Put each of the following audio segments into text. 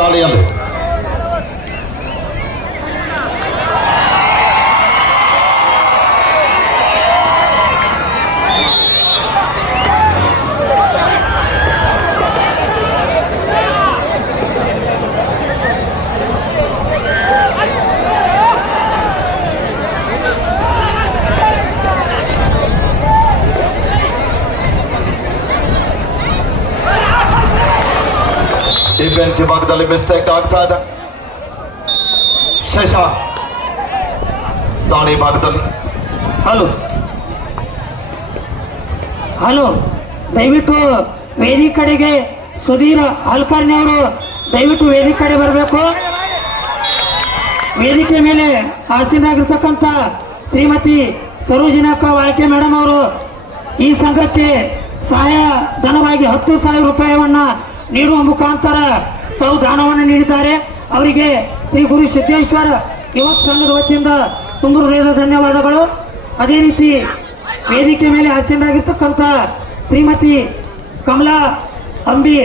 ದಾಳಿಯಲ್ಲಿ ಡಿಫೆನ್ಸಿವ್ ಭಾಗದಲ್ಲಿ ಮಿಸ್ಟೇಕ್ ಆಗ್ತಾ ಇದೆ. ಶೇಷ ದಾಳಿ ಭಾಗದಲ್ಲಿ ಹಲೋ ದಯವಿಟ್ಟು ವೇದಿ ಕಡೆಗೆ ಸುಧೀರ್ ಹಲ್ಕರ್ಣಿ ಅವರು ದಯವಿಟ್ಟು ವೇದಿ ಕಡೆ ಬರಬೇಕು. ವೇದಿಕೆ ಮೇಲೆ ಆಸೀನಾಗಿರ್ತಕ್ಕಂಥ ಶ್ರೀಮತಿ ಸರೋಜಿನಕ್ಕ ವಾಳ್ಕೆ ಮೇಡಮ್ ಅವರು ಈ ಸಂಘಕ್ಕೆ ಸಹಾಯ ಧನವಾಗಿ 10,000 ರೂಪಾಯಿಯನ್ನ ನೀಡುವ ಮುಖಾಂತರ ತಾವು ದಾನವನ್ನು ನೀಡಿದ್ದಾರೆ. ಅವರಿಗೆ ಶ್ರೀ ಗುರು ಸಿದ್ದೇಶ್ವರ ಯುವಕ ಸಂಘದ ವತಿಯಿಂದ ತುಂಬ ಹೃದಯದ ಧನ್ಯವಾದಗಳು. ಅದೇ ರೀತಿ ವೇದಿಕೆ ಮೇಲೆ ಆಸೀನರಾಗಿರ್ತಕ್ಕಂಥ ಶ್ರೀಮತಿ ಕಮಲಾ ಅಂಬಿ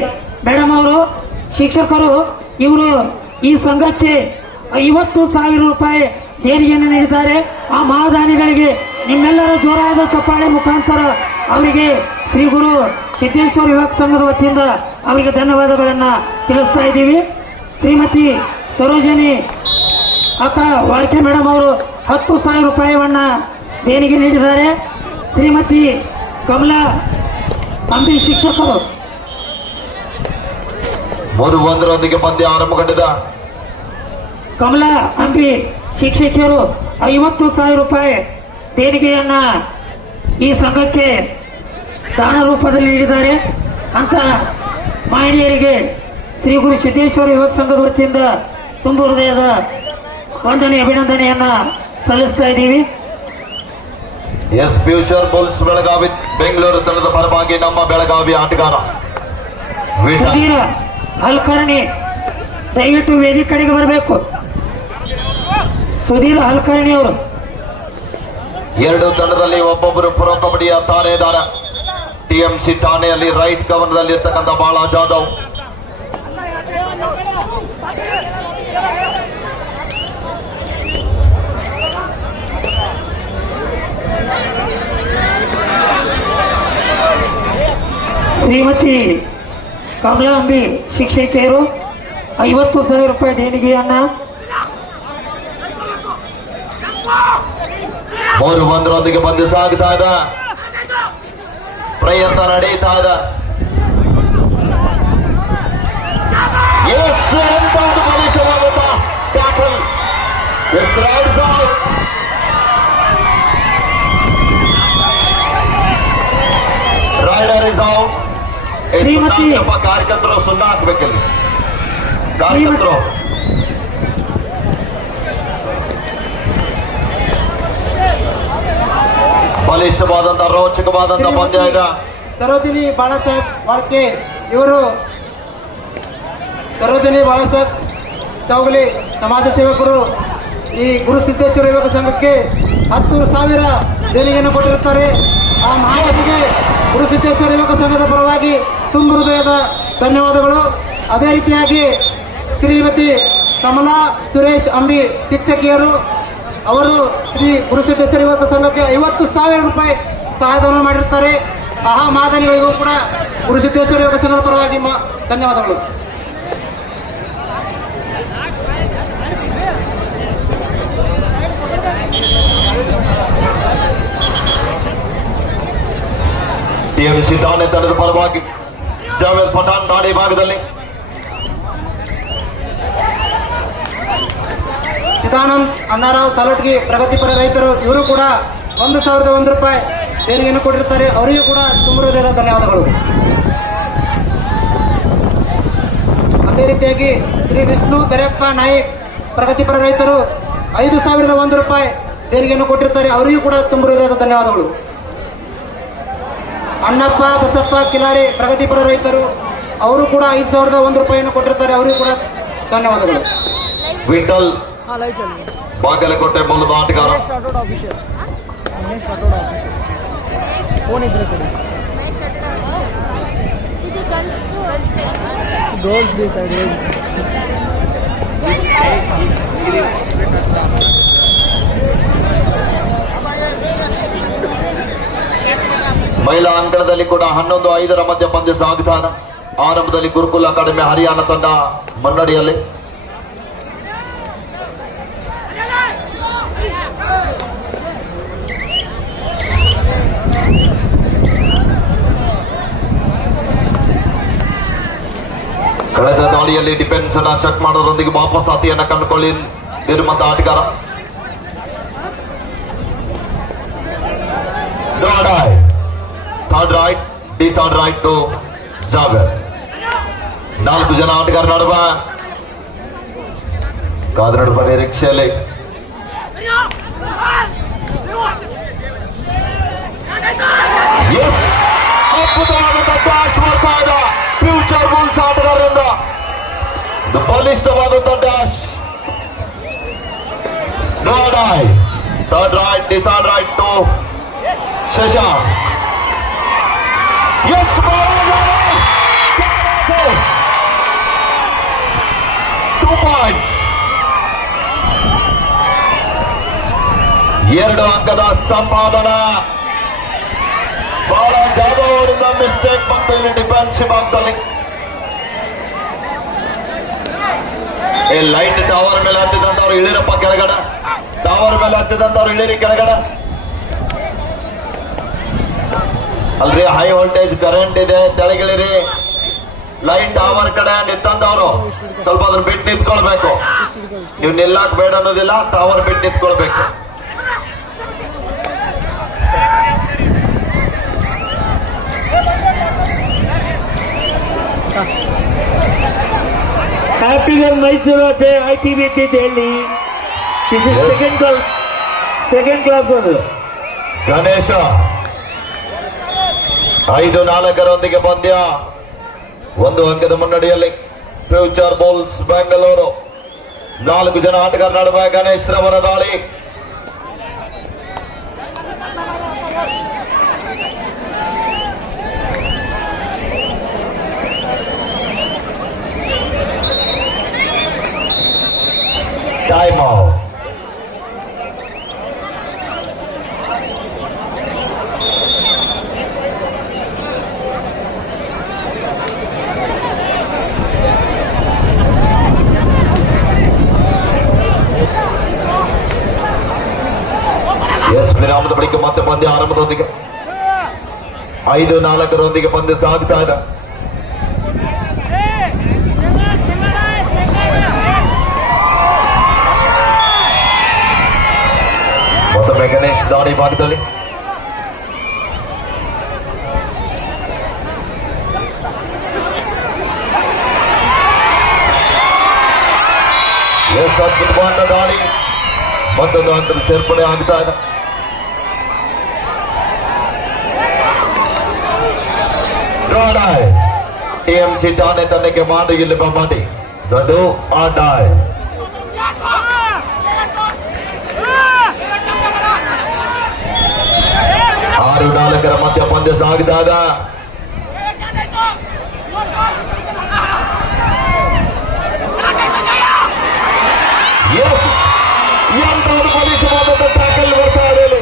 ಮೇಡಮ್ ಅವರು ಶಿಕ್ಷಕರು, ಇವರು ಈ ಸಂಘಕ್ಕೆ 50,000 ರೂಪಾಯಿ ದೇಣಿಗೆಯನ್ನು ನೀಡಿದ್ದಾರೆ. ಆ ಮಹಾದಾನಿಗಳಿಗೆ ನಿಮ್ಮೆಲ್ಲರ ಜೋರಾದ ಚಪ್ಪಾಳೆ ಮುಖಾಂತರ ಅವರಿಗೆ ಶ್ರೀ ಗುರು ಸಿದ್ದೇಶ್ವರ ಯುವಕ ಸಂಘದ ವತಿಯಿಂದ ಅವರಿಗೆ ಧನ್ಯವಾದಗಳನ್ನು ತಿಳಿಸ್ತಾ ಇದ್ದೀವಿ. ಶ್ರೀಮತಿ ಸರೋಜಿನಿ ಅಕ್ಕ ವಾಳ್ಕೆ ಮೇಡಮ್ ಅವರು 10,000 ರೂಪಾಯಿಯನ್ನ ದೇಣಿಗೆ ನೀಡಿದ್ದಾರೆ. ಶ್ರೀಮತಿ ಕಮಲಾ ಅಂಬಿ ಶಿಕ್ಷಕರು 1-1 ಪಂದ್ಯ ಆರಂಭಗೊಂಡಿದೆ. ಕಮಲಾ ಅಂಬಿ ಶಿಕ್ಷಕಿಯರು 50,000 ರೂಪಾಯಿ ದೇಣಿಗೆಯನ್ನ ಈ ಸಂಘಕ್ಕೆ ದಾನ ರೂಪದಲ್ಲಿ ನೀಡಿದ್ದಾರೆ ಅಂತ ಮಹಿಳೆಯರಿಗೆ ಶ್ರೀ ಗುರು ಸಿದ್ದೇಶ್ವರ ಯುವಕ ಸಂಘದ ವತಿಯಿಂದ ತುಂಬ ಹೃದಯದ ವಂದನೆ ಅಭಿನಂದನೆಯನ್ನ ಸಲ್ಲಿಸ್ತಾ ಇದ್ದೀವಿ. S Future Bulls Belagavi Bengaluru ತಂಡದ ಪರವಾಗಿ ನಮ್ಮ ಬೆಳಗಾವಿ ಆಟಗಾರ ಸುಧೀರ್ ಹಲ್ಕರ್ಣಿ ದಯವಿಟ್ಟು ವೇದಿ ಕಡೆಗೆ ಬರಬೇಕು. ಸುಧೀರ್ ಹಲ್ಕರ್ಣಿ ಅವರು ಎರಡು ತಂಡದಲ್ಲಿ ಒಬ್ಬೊಬ್ಬರು ಪ್ರೊ ಕಬಡ್ಡಿಯ ತಾರೆದಾರ. ಟಿಎಂಸಿ ಠಾಣೆಯಲ್ಲಿ ರೈಟ್ ಕವನದಲ್ಲಿ ಇರ್ತಕ್ಕಂಥ ಬಾಳಾ ಜಾಧವ್, ಶ್ರೀಮತಿ ಕಮಲಾಂಬಿ ಶಿಕ್ಷಕಿಯರು 50,000 ರೂಪಾಯಿ ದೇಣಿಗೆಯನ್ನ 3-1 ಪಂದ್ಯ ಸಾಗ್ತಾ ಇದೆ. ಪ್ರಯತ್ನ ನಡೀತಾ ಇದೆ. Raider is out. ಕಾರ್ಯಕರ್ತರು ಸುಣ್ಣ ಹಾಕ್ಬೇಕಲ್ಲಿ. ಕಾರ್ಯಕರ್ತರು ಬಲಿಷ್ಠವಾದಂತ ರೋಚಕವಾದಂತ ಪಂದ್ಯ ಇದೆ. ಸರೋಜಿನಿ ಬಾಳಾಸಾಹೇಬ್ ವಾಳ್ಕೆ ಇವರು ಸರೋಜಿನಿ ಬಾಳಾಸಾಹೇಬ್ ಚೌಗಲಿ ಸಮಾಜ ಸೇವಕರು ಈ ಗುರು ಸಿದ್ದೇಶ್ವರ ಯುವಕ ಸಂಘಕ್ಕೆ 10,000 ದೇಣಿಗೆಯನ್ನು ಕೊಟ್ಟಿರುತ್ತಾರೆ. ಆ ಮಹಾನತಿಗೆ ಗುರು ಸಿದ್ದೇಶ್ವರ ಯುವಕ ಸಂಘದ ಪರವಾಗಿ ತುಂಬ ಹೃದಯದ ಧನ್ಯವಾದಗಳು. ಅದೇ ರೀತಿಯಾಗಿ ಶ್ರೀಮತಿ ಕಮಲಾ ಸುರೇಶ್ ಅಂಬಿ ಶಿಕ್ಷಕಿಯರು ಅವರು ಶ್ರೀ ಗುರು ಸಿದ್ದೇಶ್ವರ ಯುವಕ ಸಂಘಕ್ಕೆ 50,000 ರೂಪಾಯಿ ಸಹಾಯಧನ ಮಾಡಿರುತ್ತಾರೆ. ಆ ಮಾದನಿಗಳಿಗೂ ಕೂಡ ಗುರು ಸಿದ್ದೇಶ್ವರ ಯುವಕ ಸಂಘದ ಪರವಾಗಿ ಧನ್ಯವಾದಗಳು. ಟಿಎಂಸಿ ಠಾಣೆ ತಂಡದ ಪರವಾಗಿ ಜಾವೇದ್ ಪಠಾಣ್ ದಾಳಿ ಭಾಗದಲ್ಲಿ ಚಿದಾನಂದ್ ಅಣ್ಣಾರಾವ್ ಸಾಲೋಟ್ಗಿ ಪ್ರಗತಿಪರ ರೈತರು ಇವರು ಕೂಡ 1,001 ರೂಪಾಯಿ ದೇಣಿಗೆಯನ್ನು ಕೊಟ್ಟಿರ್ತಾರೆ. ಅವರಿಗೂ ಕೂಡ ತುಂಬ ಹೃದಯದ ಧನ್ಯವಾದಗಳು. ಅದೇ ರೀತಿಯಾಗಿ ಶ್ರೀ ವಿಷ್ಣು ದರ್ಯಪ್ಪ ನಾಯಕ್ ಪ್ರಗತಿಪರ ರೈತರು 5,001 ರೂಪಾಯಿ ದೇಣಿಗೆಯನ್ನು ಕೊಟ್ಟಿರ್ತಾರೆ. ಅವರಿಗೂ ಕೂಡ ತುಂಬ ಹೃದಯದ ಧನ್ಯವಾದಗಳು. ಅಣ್ಣಪ್ಪ ಬಸಪ್ಪ ಕಿಲಾರಿ ಪ್ರಗತಿಪರ ರೈತರು ಅವರು ಕೂಡ 5,001 ರೂಪಾಯಿಯನ್ನು ಕೊಟ್ಟಿರ್ತಾರೆ. ಅವರಿಗೂ ಕೂಡ ಧನ್ಯವಾದಗಳು. ವಿಠಲ್ ಬಾಗಲಕೋಟೆ ಮೂಲದ ಆಟಗಾರ. ಗರ್ಲ್ಸ್ ಮಹಿಳಾ ಅಂಕಣದಲ್ಲಿ ಕೂಡ 11-5 ಮಧ್ಯ ಪಂದ್ಯ ಸಾಗುತ್ತಾನ. ಆರಂಭದಲ್ಲಿ ಗುರುಕುಲ ಅಕಾಡೆಮಿ ಹರಿಯಾಣ ತಂಡ ಮುನ್ನಡೆಯಲ್ಲಿ. ಕಳೆದ ದಾಳಿಯಲ್ಲಿ ಡಿಫೆನ್ಸ್ ಅನ್ನ ಚೆಕ್ ಮಾಡೋದ್ರೊಂದಿಗೆ ವಾಪಸ್ ಆತಿಯನ್ನ ಕಂಡುಕೊಳ್ಳಿ ನಿರ್ಮತ ಆಟಗಾರ. Third raid, decide raid to Javer. 4 ಜನ ಆಟಗಾರ ನಡುವ ಕಾದು ನಿರೀಕ್ಷೆಯಲ್ಲಿ. ಅದ್ಭುತವಾದ ಡ್ಯಾಶ್ ಮಾಡ್ತಾ ಇದ್ದ ಫ್ಯೂಚರ್ ಬುಲ್ಸ್ ಆಟಗಾರರಿಂದ. ಬಲಿಷ್ಠವಾದಂತ dash. Third raid, decide raid to Shashank. Yes, 2 points. 2 ಅಂಕದ ಸಂಪಾದನ. ಬಹಳ ಜಾಧವ್ ಅವರಿಂದ ಮಿಸ್ಟೇಕ್ ಬಂತು ಇಲ್ಲಿ ಡಿಫೆನ್ಸಿವ್ ಭಾಗದಲ್ಲಿ. ಲೈಟ್ ಟವರ್ ಮೇಲೆ ಹತ್ತಿದಂತವ್ರು ಇಳಿರಪ್ಪ ಕೆಳಗಡೆ. ಟವರ್ ಮೇಲೆ ಹತ್ತಿದಂತವ್ರು ಇಳಿರಿ ಕೆಳಗಡೆ. ಅಲ್ರಿ, ಹೈ ವೋಲ್ಟೇಜ್ ಕರೆಂಟ್ ಇದೆ, ತೆಳಗಿಳಿರಿ. ಲೈಟ್ ಟವರ್ ಕಡೆ ನಿಂತಂದವರು ಸ್ವಲ್ಪ ಅದನ್ನ ಬಿಟ್ಟು ನಿಂತ್ಕೊಳ್ಬೇಕು. ನೀವು ನಿಲ್ಲಕ್ ಬೇಡ ಅನ್ನೋದಿಲ್ಲ, ಟವರ್ ಬಿಟ್ಟು ನಿಂತ್ಕೊಳ್ಬೇಕು. Happy Mysore ITB Delhi. This is second club. Ganesha 5-4 ಪಂದ್ಯ, 1 ಅಂಕದ ಮುನ್ನಡೆಯಲ್ಲಿ. Future bowls Bengaluru. 4 ಜನ ಆಟಗಾರ ನಡುವೆ ಗಣೇಶ್ ರವರ ದಾಳಿ. Time out. ವಿರಾಮದ ಬಳಿಕ ಮತ್ತೆ ಪಂದ್ಯ ಆರಂಭದೊಂದಿಗೆ 5-4 ಪಂದ್ಯ ಸಾಗ್ತಾ ಇದೆ. ಮತ್ತೊಮ್ಮೆ ಗಣೇಶ್ ದಾಳಿ ಭಾಗದಲ್ಲಿ. ಅದ್ಭುತವಾದ ದಾಳಿ. ಮತ್ತೊಂದು ಅಂತರ ಸೇರ್ಪಡೆ ಆಗ್ತಾ ಇದೆ. ಟಿಎಂಸಿ ಠಾಣೆ ತಂಡಕ್ಕೆ ಮಾಡಿ ಇಲ್ಲಿ ಮಾಡಿ ದೊಡ್ಡ ಆಟ. 6-4 ಮಧ್ಯ ಪಂದ್ಯ ಸಾಗಿದಾಗ ಬಲಿಷ್ಠವಾದ ಟ್ಯಾಕಲ್ ಬರ್ತಾ ಇದೆ.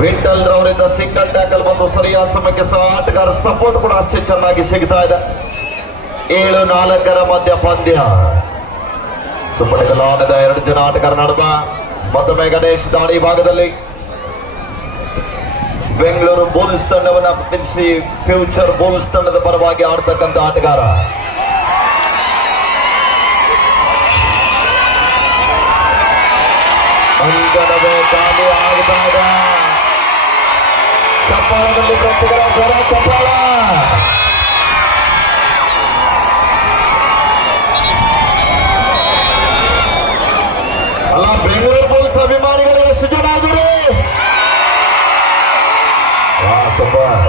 ವಿಠಲ್ ರವರಿಂದ ಸಿಂಗಲ್ ಟ್ಯಾಕಲ್ ಬಂದು ಸರಿಯಾದ ಸಮಯಕ್ಕೆ ಆಟಗಾರ ಸಪೋರ್ಟ್ ಕೂಡ ಅಷ್ಟೇ ಚೆನ್ನಾಗಿ ಸಿಗ್ತಾ ಇದೆ. 7-4 ಮಧ್ಯ ಪಂದ್ಯ. ಸುಪಟಕಲಾನದ 2 ಜನ ಆಟಗಾರ ನಡುವ ಮತ್ತೊಮ್ಮೆ ಗಣೇಶ್ ದಾಳಿ ಭಾಗದಲ್ಲಿ. ಬೆಂಗಳೂರು ಬುಲ್ಸ್ ತಂಡವನ್ನು ಪ್ರತಿನಿಧಿಸಿ ಫ್ಯೂಚರ್ ಬುಲ್ಸ್ ತಂಡದ ಪರವಾಗಿ ಆಡ್ತಕ್ಕಂಥ ಆಟಗಾರ. ಅಂಕಣವೇ ಖಾಲಿ ಆಗಿದಾಗ ಚಪ್ಪಾಳದಲ್ಲಿ ಪ್ರತಿಗಳ ಜ್ವರ ಚಪ್ಪಾಳ. ಅಲ್ಲ, ಬೆಂಗಳೂರು ಬುಲ್ಸ್ ಅಭಿಮಾನಿಗಳು ಎಷ್ಟು ಜನ ಆಗಿರಿ? ಸೂಪರ್.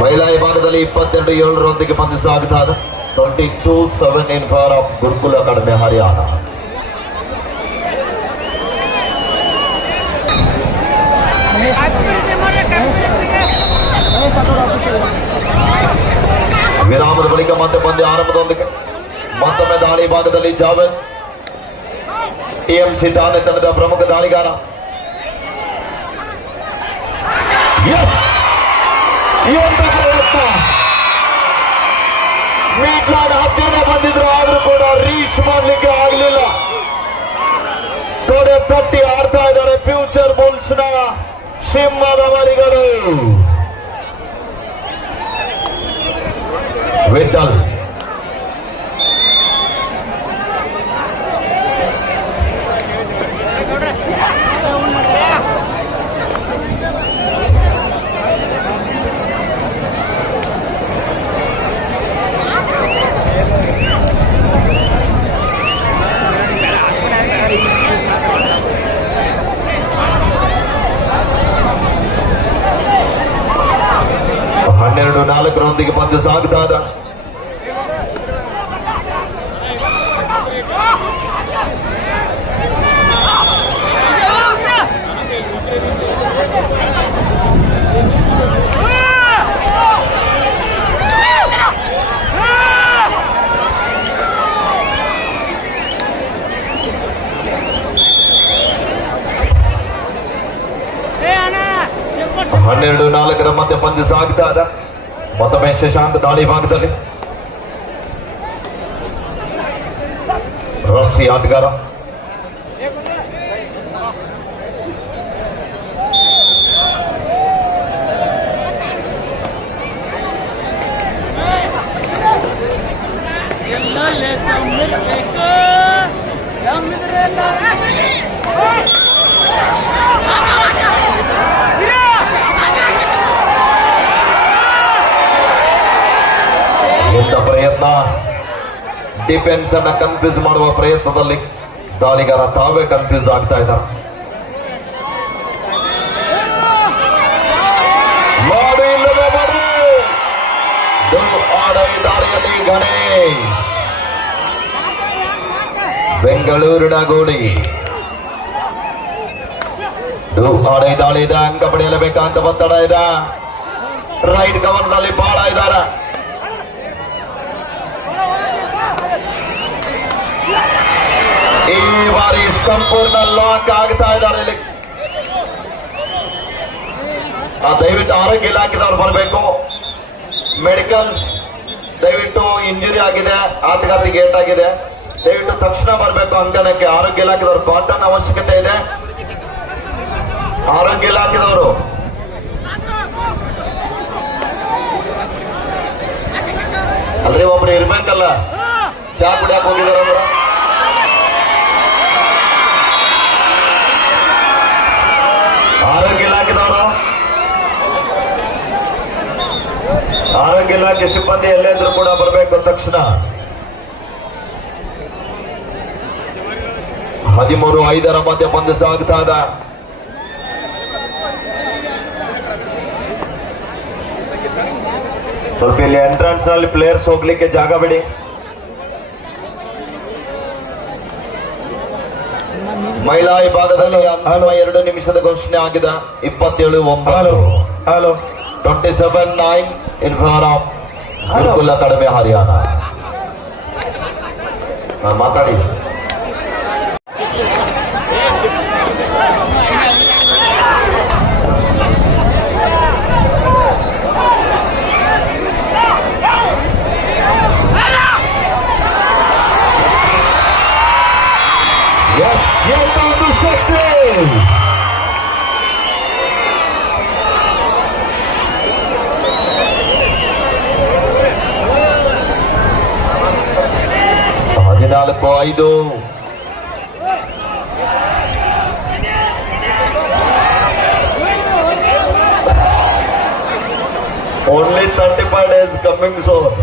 ಮಹಿಳಾ ವಿಭಾಗದಲ್ಲಿ 22-7 ಪಂದ್ಯ ಸಾಗ್ತಾ ಇದೆ. 22-7 in favor of Gurukul Academy Haryana. ವಿರಾಮದ ಬಳಿಕ ಮತ್ತೆ ಪಂದ್ಯ ಆರಂಭದೊಂದಿಗೆ ಮತ್ತೊಮ್ಮೆ ದಾಳಿ ಭಾಗದಲ್ಲಿ ಜಾವೇದ್ ಟಿಎಂಸಿ ಠಾಣೆ ತಂಡದ ಪ್ರಮುಖ ದಾಳಿಗಾರ. ಮೀಟ್ಲಾಡ್ ಹತ್ತಿರನೇ ಬಂದಿದ್ರು, ಆದ್ರೂ ಕೂಡ ರೀಚ್ ಮಾಡ್ಲಿಕ್ಕೆ ಆಗಲಿಲ್ಲ. ತೊಡೆ ತಟ್ಟಿ ಆಡ್ತಾ ಇದ್ದಾರೆ ಫ್ಯೂಚರ್ ಬುಲ್ಸ್ ನ ಸಿಂಹದ ಮರಿಗಳು. ವಿಠಲ್ ಹನ್ನೆರಡು ನಾಲ್ಕರೊಂದಿಗೆ ಪಂದ್ಯ ಸಾಗ್ತಾ ಇದೆ. ಹನ್ನೆರಡು ನಾಲ್ಕರ ಮಧ್ಯೆ ಪಂದ್ಯ ಸಾಗ್ತಾ ಇದೆ. ಮತ್ತೊಮ್ಮೆ ಶಶಾಂಕ್ ದಾಳಿ ಭಾಗದಲ್ಲಿ ರಾಷ್ಟ್ರೀಯ ಆಟಗಾರ. ಪ್ರಯತ್ನ ಡಿಫೆನ್ಸ್ ಅನ್ನ ಕನ್ಫ್ಯೂಸ್ ಮಾಡುವ ಪ್ರಯತ್ನದಲ್ಲಿ ದಾಳಿಗಾರ ತಾವೇ ಕನ್ಫ್ಯೂಸ್ ಆಗ್ತಾ ಇದ್ದಾರೆ. ದಾರಿಯಲ್ಲಿ ಗಣೇಶ್ ಬೆಂಗಳೂರಿನ ಗೋಳಿ ದಾಳಿ ಇದೆ. ಅಂಕ ಪಡೆಯಲೇಬೇಕಂತ ಒತ್ತಡ ಇದೆ. ರೈಟ್ ಕವರ್ ನಲ್ಲಿ ಬಹಳ ಇದ್ದಾರೆ. ಈ ಬಾರಿ ಸಂಪೂರ್ಣ ಲಾಕ್ ಆಗ್ತಾ ಇದ್ದಾರೆ ಇಲ್ಲಿ. ದಯವಿಟ್ಟು ಆರೋಗ್ಯ ಇಲಾಖೆದವ್ರು ಬರಬೇಕು. ಮೆಡಿಕಲ್ಸ್ ದಯವಿಟ್ಟು ಇಂಜುರಿ ಆಗಿದೆ, ಆಟಗಾರರಿಗೆ ಏಟಾಗಿದೆ, ದಯವಿಟ್ಟು ತಕ್ಷಣ ಬರಬೇಕು ಅಂಕಣಕ್ಕೆ. ಆರೋಗ್ಯ ಇಲಾಖೆದವರು ಕಾಟನ್ ಅವಶ್ಯಕತೆ ಇದೆ. ಆರೋಗ್ಯ ಇಲಾಖೆದವರು ಅಲ್ರಿ ಒಬ್ರು ಇರ್ಬೇಕಲ್ಲ. ಚಾ ಕುಡಿಯಕ್ ಹೋಗಿದಾರ ಅವರು. ಆರೋಗ್ಯ ಇಲಾಖೆದವರು, ಆರೋಗ್ಯ ಇಲಾಖೆ ಸಿಬ್ಬಂದಿ ಎಲ್ಲೆಂದ್ರೂ ಕೂಡ ಬರಬೇಕು ತಕ್ಷಣ. 13-5 ಮಧ್ಯ ಪಂದ್ಯ ಸಾಗ್ತಾ ಇದೆ. ಸ್ವಲ್ಪ ಇಲ್ಲಿ ಎಂಟ್ರೆನ್ಸ್ ನಲ್ಲಿ ಪ್ಲೇಯರ್ಸ್ ಹೋಗ್ಲಿಕ್ಕೆ ಜಾಗ ಬಿಡಿ. ಮಹಿಳಾ ವಿಭಾಗದಲ್ಲಿ 2 ನಿಮಿಷದ ಘೋಷಣೆ ಆಗಿದೆ. 27-9 27-9 in favour of Gurukul Academy Haryana. ಮಾತಾಡಿ. ಐದು ಓನ್ಲಿ 35 days ಕಮ್ಮಿಂಗ್ ಸೋನ್.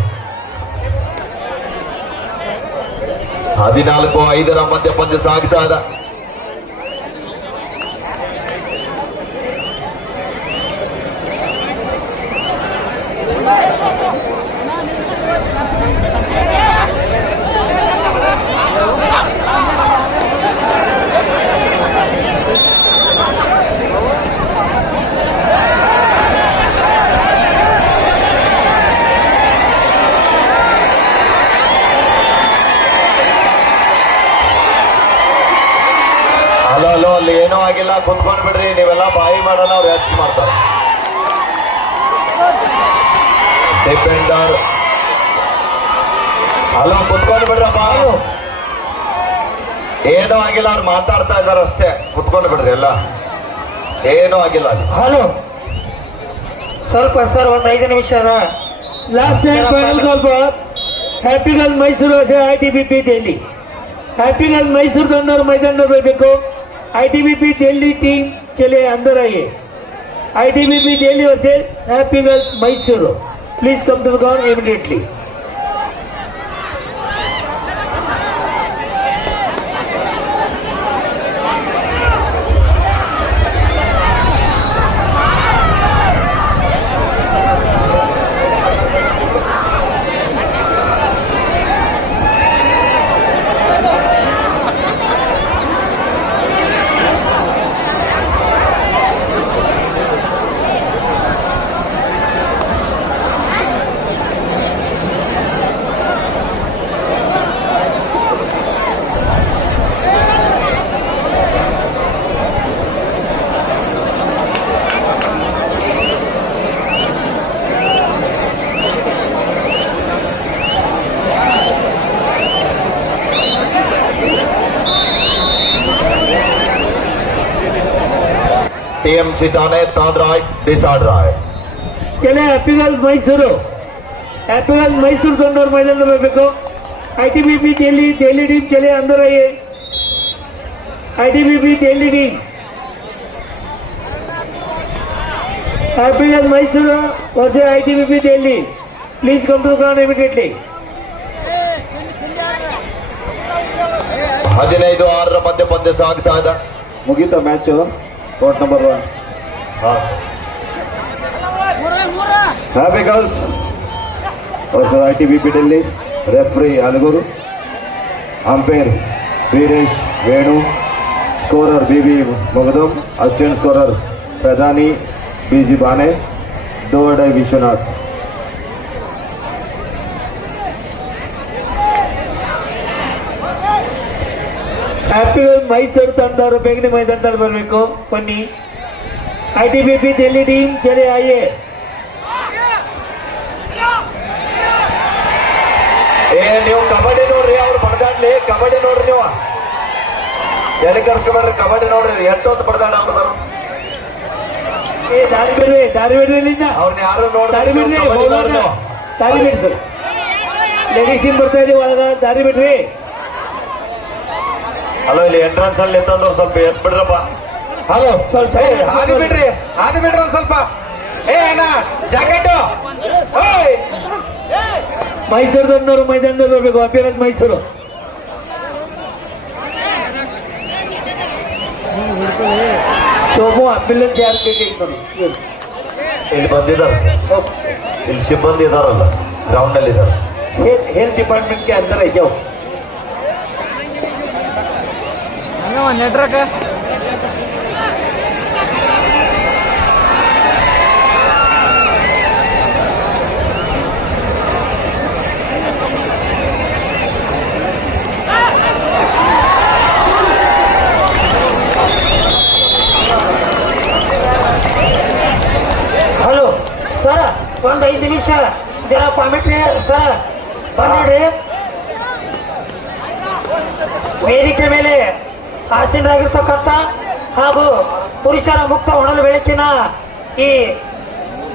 14-5 ಮಧ್ಯ ಪಂದ್ಯ ಸಾಗ್ತಾ ಇದೆ. ಆಗಿಲ್ಲ, ಕುತ್ಕೊಂಡ್ ಬಿಡ್ರಿ. ನೀವೆಲ್ಲ ಬಾಯಿ ಮಾಡೋಣ, ಅವ್ರು ಹೆಚ್ಚು ಮಾಡ್ತಾರೆ. ಡಿಫೆಂಡರ್ ಹಲೋ, ಕುತ್ಕೊಂಡು ಬಿಡ್ರಪ್ಪ. ಏನೂ ಆಗಿಲ್ಲ, ಅವ್ರು ಮಾತಾಡ್ತಾ ಇದಾರೆ ಅಷ್ಟೇ. ಕುತ್ಕೊಂಡು ಬಿಡ್ರಿ, ಎಲ್ಲ ಏನೂ ಆಗಿಲ್ಲ. ಹಲೋ, ಸ್ವಲ್ಪ ಸರ್ ಒಂದು 5 ನಿಮಿಷ. ಲಾಸ್ಟ್ ಟೈಮ್ ಫೈನಲ್ ಸ್ವಲ್ಪ ಹ್ಯಾಪಿಗಲ್ ಮೈಸೂರು ITBP ಡೆಲ್ಲಿ. ಹ್ಯಾಪಿಗಲ್ ಮೈಸೂರು ತಂದವರು ಮೈದಾನ ಬರಬೇಕು. ITBP ಡೆಲ್ಲಿ ಟೀಮ್ ಚಲೆ अंदर आइए. ITBP Delhi versus happy girl Mysuru. Please come to the ground immediately. TMC Thane तांड रहा है, डिसाइड रहा है. चले हैप्पीगल मैसूरू. हैप्पीगल मैसूरू ತಂದವರು ಮೈದಾನ ಬರಬೇಕು. ITBP ಡೆಲ್ಲಿ ಟೀಮ್ ಚಲೆ अंदर आइए. ITBP Delhi team. Happy girl Mysuru versus ITBP Delhi. Please come to the ground immediately. 15-6 ಮಧ್ಯ ಪಂದ್ಯ ಸಾಗ್ತಾ ಇದೆ. ಮುಗೀತಾ match? Court number 1 happy girls versus ITBP Delhi. Referee Alagur, umpire Veeresh Venu, scorer BB Magadum, assistant scorer Pradhani BG Bane, ದೋಡೈ ವಿಶ್ವನಾಥ್. हैप्पीगल मैसूरू ತಂದವರು ಬೇಗನೆ ಮೈದಾನದಲ್ಲಿ ಬರಬೇಕು. ಬನ್ನಿ. ITBP ಡೆಲ್ಲಿ ಟೀಮ್ ಚಲೆ आइए. ನೀವು ಕಬಡ್ಡಿ ನೋಡ್ರಿ, ಅವ್ರು ಬಡದಾಡ್ಲಿ. ಕಬಡ್ಡಿ ನೋಡ್ರಿ, ನೀವು ಎಲ್ಲಿ ಕರ್ಸ್ಕೊಬೇಡ್ರಿ. ಕಬಡ್ಡಿ ನೋಡ್ರಿ, ಎಷ್ಟೊತ್ತು ಬಡದಾಡ ಅವ್ರದಾರ. ದಾರಿ ಬಿಡ್ರಿ ಇಲ್ಲಿಂದ. ಅವ್ರನ್ನ ಯಾರು ದಾರಿ ಬಿಡ್ರಿ, ದಾರಿ ಬಿಡ್ರಿ ಸರ್. ಲೇಡೀಸ್ ಟೀಮ್ ಬರ್ತಾ ಇದೀವಿ ಒಳಗ, ದಾರಿ ಬಿಡ್ರಿ. ಹಲೋ, ಇಲ್ಲಿ ಎಂಟ್ರೆನ್ಸ್ ಅಲ್ಲಿ ಎತ್ತಂದ್ರೆ ಸ್ವಲ್ಪ ಎತ್ ಬಿಡ್ರಪ್ಪ. ಹಲೋ, ಸ್ವಲ್ಪ ಹಾಗೆ ಬಿಡ್ರಿ ಒಂದ್ ಸ್ವಲ್ಪ. ಜಾಕೆಟ್ ಮೈಸೂರು ತಂದವರು ಮೈದಾನದಲ್ಲಿ ಬರಬೇಕು. ಹ್ಯಾಪಿಗಲ್ ಮೈಸೂರು. ಸೋಮು ಆಂಬ್ಯುಲೆನ್ಸ್ ಯಾರು ಬೇಕಾಗಿತ್ತು? ಇಲ್ಲಿ ಬಂದಿದ್ದಾರೆ, ಇಲ್ಲಿ ಸಿಬ್ಬಂದಿ ಇದಾರಲ್ಲ, ಗ್ರೌಂಡ್ ಅಲ್ಲಿ ಇದ್ದಾರೆ. हेल्थ डिपार्टमेंट के अंदर है जाओ. ನೆಟ್ವರ್ಕ್ ಹಲೋ ಸರ್, ಒಂದು 5 ನಿಮಿಷ ಜರ ಕಾಮೆಂಟ್ರಿ ಸರ್ ಬಂದ್ರಿ. ವೇದಿಕೆ ಮೇಲೆ ಆಸೀನರಾಗಿರ್ತಕ್ಕಂಥ ಹಾಗೂ ಪುರುಷರ ಮುಕ್ತ ಹೊನಲು ಬೆಳಕಿನ ಈ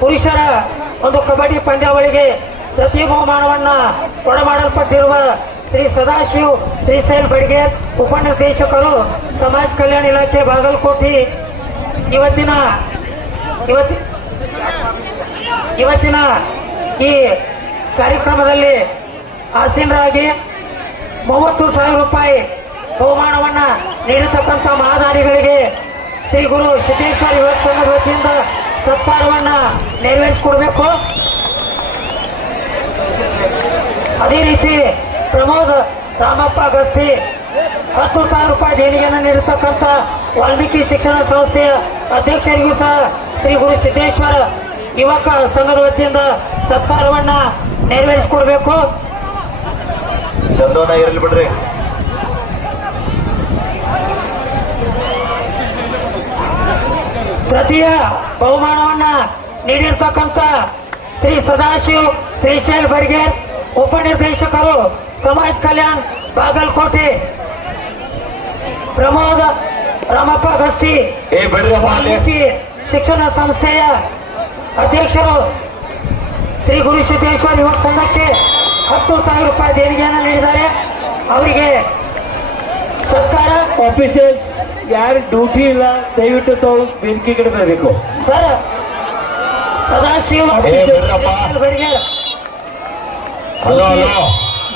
ಪುರುಷರ ಒಂದು ಕಬಡ್ಡಿ ಪಂದ್ಯಾವಳಿಗೆ ಪ್ರತಿ ಬಹುಮಾನವನ್ನ ಕೊಡಮಾಡಲ್ಪಟ್ಟಿರುವ ಶ್ರೀ ಸದಾಶಿವ್ ಶ್ರೀಶೈಲ್ ಬಡ್ಗೇರ್, ಉಪನಿರ್ದೇಶಕರು, ಸಮಾಜ ಕಲ್ಯಾಣ ಇಲಾಖೆ ಬಾಗಲಕೋಟೆ, ಇವತ್ತಿನ ಈ ಕಾರ್ಯಕ್ರಮದಲ್ಲಿ ಆಸೀನರಾಗಿ 30,000 ರೂಪಾಯಿ ಬಹುಮಾನವನ್ನ ನೀಡತಕ್ಕಂಥ ಮಹಾದಾನಿಗಳಿಗೆ ಶ್ರೀ ಗುರು ಸಿದ್ದೇಶ್ವರ ಯುವಕ ಸಂಘದ ವತಿಯಿಂದ ಸತ್ಕಾರವನ್ನ ನೆರವೇರಿಸಿಕೊಡ್ಬೇಕು. ಅದೇ ರೀತಿ ಪ್ರಮೋದ್ ರಾಮಪ್ಪ ಗಸ್ತಿ 10,000 ರೂಪಾಯಿ ದೇಣಿಗೆಯನ್ನು ನೀಡತಕ್ಕಂಥ ವಾಲ್ಮೀಕಿ ಶಿಕ್ಷಣ ಸಂಸ್ಥೆಯ ಅಧ್ಯಕ್ಷರಿಗೂ ಸಹ ಶ್ರೀ ಗುರು ಸಿದ್ದೇಶ್ವರ ಯುವಕ ಸಂಘದ ವತಿಯಿಂದ ಸತ್ಕಾರವನ್ನ ನೆರವೇರಿಸಿಕೊಡ್ಬೇಕು. ಚಂದೋನ ಇರಲಿ ಬಿಡ್ರಿ. ತೃತೀಯ ಬಹುಮಾನವನ್ನ ನೀಡಿರ್ತಕ್ಕಂಥ ಶ್ರೀ ಸದಾಶಿವ್ ಶ್ರೀಶೈಲ್ ಬಡ್ಗೇರ್ ಉಪನಿರ್ದೇಶಕರು ಸಮಾಜ ಕಲ್ಯಾಣ ಬಾಗಲಕೋಟೆ, ಪ್ರಮೋದ ರಾಮಪ್ಪ ಗಸ್ತಿ ವಾಲ್ಮೀಕಿ ಶಿಕ್ಷಣ ಸಂಸ್ಥೆಯ ಅಧ್ಯಕ್ಷರು ಶ್ರೀ ಗುರು ಸಿದ್ದೇಶ್ವರ ಯುವಕ ಸಂಘಕ್ಕೆ 10,000 ರೂಪಾಯಿ ದೇಣಿಗೆಯನ್ನು ನೀಡಿದ್ದಾರೆ. ಅವರಿಗೆ ಸರ್ಕಾರ ಆಫೀಸರ್ಸ್ ಯಾರು ಡ್ಯೂಟಿ ಇಲ್ಲ ದಯವಿಟ್ಟು ತಾವು ವೇದಿಕೆ ಕಡೆ ಬರಬೇಕು. ಸರ್ ಸದಾಶಿವ್ ಬಡ್ಗೇರ್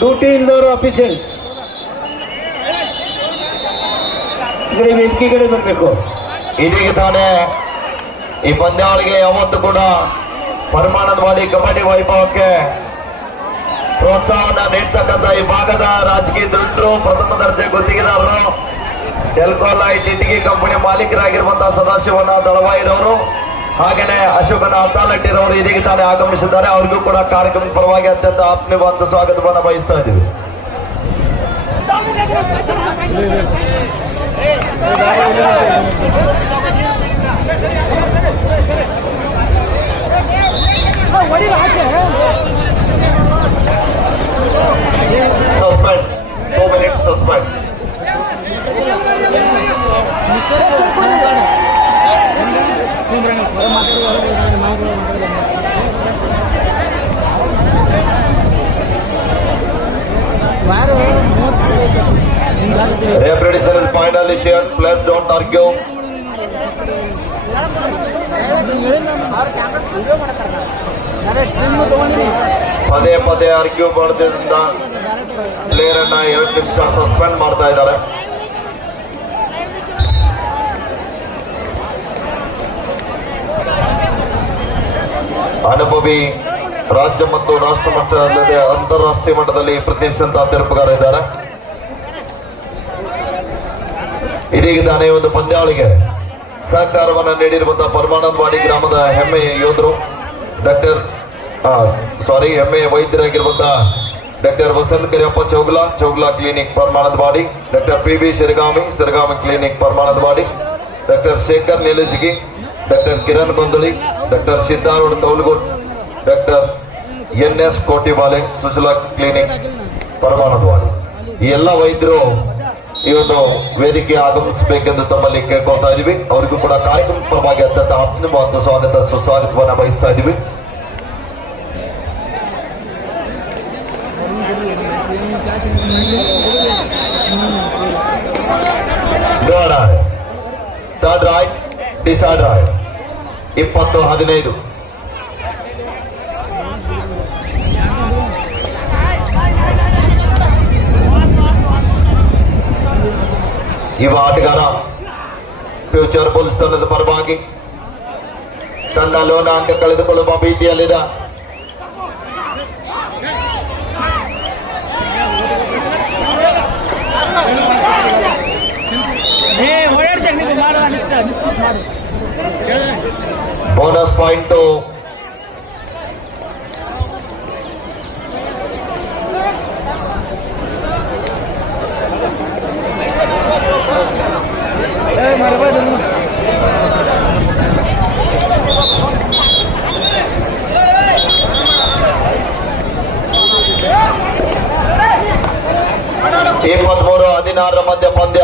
ಡ್ಯೂಟಿ ಇಲ್ಲದವರು ಆಫೀಸರ್ಸ್ ವೇದಿಕೆ ಕಡೆ ಬರಬೇಕು. ಇದೀಗ ತಾನೇ ಈ ಪಂದ್ಯಾವಳಿಗೆ ಯಾವತ್ತು ಕೂಡ ಪರಮಾನಂದವಾಡಿ ಕಬಡ್ಡಿ ವೈಭವಕ್ಕೆ ಪ್ರೋತ್ಸಾಹನ ನೀಡ್ತಕ್ಕಂಥ ಈ ಭಾಗದ ರಾಜಕೀಯ ದುಡ್ಡರು, ಪ್ರಥಮ ದರ್ಜೆ ಗುತ್ತಿಗೆದಾರರು, ಟೆಲ್ಕೋ ಲೈಟ್ ಇಟಿಗೆ ಕಂಪನಿ ಮಾಲೀಕರಾಗಿರುವಂತಹ ಸದಾಶಿವನ ದಳವಾಯಿರವರು ಹಾಗೇನೆ ಅಶೋಕನ ಅತ್ತಾಲಟ್ಟಿರವರು ಇದೀಗ ತಾನೇ ಆಗಮಿಸಿದ್ದಾರೆ. ಅವರಿಗೂ ಕೂಡ ಕಾರ್ಯಕ್ರಮದ ಪರವಾಗಿ ಅತ್ಯಂತ ಆತ್ಮೀಯವಾದ ಸ್ವಾಗತವನ್ನು ಬಯಸ್ತಾ ಇದ್ದೀವಿ. Suspend 2 minutes suspend. Referee says finally shared, players don't argue. ಪದೇ ಪದೇ ಆರ್ಗ್ಯೂ ಮಾಡೋದ್ರಿಂದ ಪ್ಲೇಯರ್ ಅನ್ನ 2 ನಿಮಿಷ ಸಸ್ಪೆಂಡ್ ಮಾಡ್ತಾ ಇದ್ದಾರೆ. ಅನುಭವಿ ರಾಜ್ಯ ಮತ್ತು ರಾಷ್ಟ್ರ ಮಟ್ಟದಲ್ಲದೆ ಅಂತಾರಾಷ್ಟ್ರೀಯ ಮಟ್ಟದಲ್ಲಿ ಪ್ರತಿಷ್ಠಿತ ತೀರ್ಪುಗಾರ ಇದ್ದಾರೆ. ಇದೀಗ ತಾನೇ ಒಂದು ಪಂದ್ಯಾವಳಿಗೆ ಸಹಕಾರವನ್ನು ನೀಡಿರುವಂತಹ ಪರಮಾನಂದವಾಡಿ ಗ್ರಾಮದ ಹೆಮ್ಮೆಯ ಯೋಧರು ಹೆಮ್ಮೆಯ ವೈದ್ಯರಾಗಿರುವಂತಹ doctor Vasant Kariyappa Chougla clinic Paramanandwadi, doctor PB Siragami clinic Paramanandwadi, doctor Shekhar Nilajigi, doctor Kiran Bandali, doctor Siddharudha Taulgod, doctor NS Kotiwale Sushila clinic Paramanandwadi. ಈ ಎಲ್ಲ ವೈದ್ಯರು ಈ ಒಂದು ವೇದಿಕೆ ಆಗಮಿಸಬೇಕೆಂದು ತಮ್ಮಲ್ಲಿ ಕೇಳ್ಕೊಳ್ತಾ ಇದೀವಿ. ಅವರಿಗೂ ಕೂಡ ಕಾರ್ಯಕ್ರಮ ಪರವಾಗಿ ಅತ್ಯಂತ ಆತ್ಮೀಯವಾದ ಸ್ವಾಗತ ಸುಸ್ವಾಗತವನ್ನು ಬಯಸ್ತಾ ಇದೀವಿ. Third raid decide right 20-15. ಯುವ ಆಟಗಾರ ಫ್ಯೂಚರ್ ಬುಲ್ಸ್ ತಂಡದ ಪರವಾಗಿ ತನ್ನ ಲೋನ ಅಂಕ ಕಳೆದುಕೊಳ್ಳುವ ಭೀತಿಯಲ್ಲಿದೆ. ಬೋನಸ್ ಪಾಯಿಂಟ್ ರ ಮಧ್ಯ ಪಂದ್ಯ.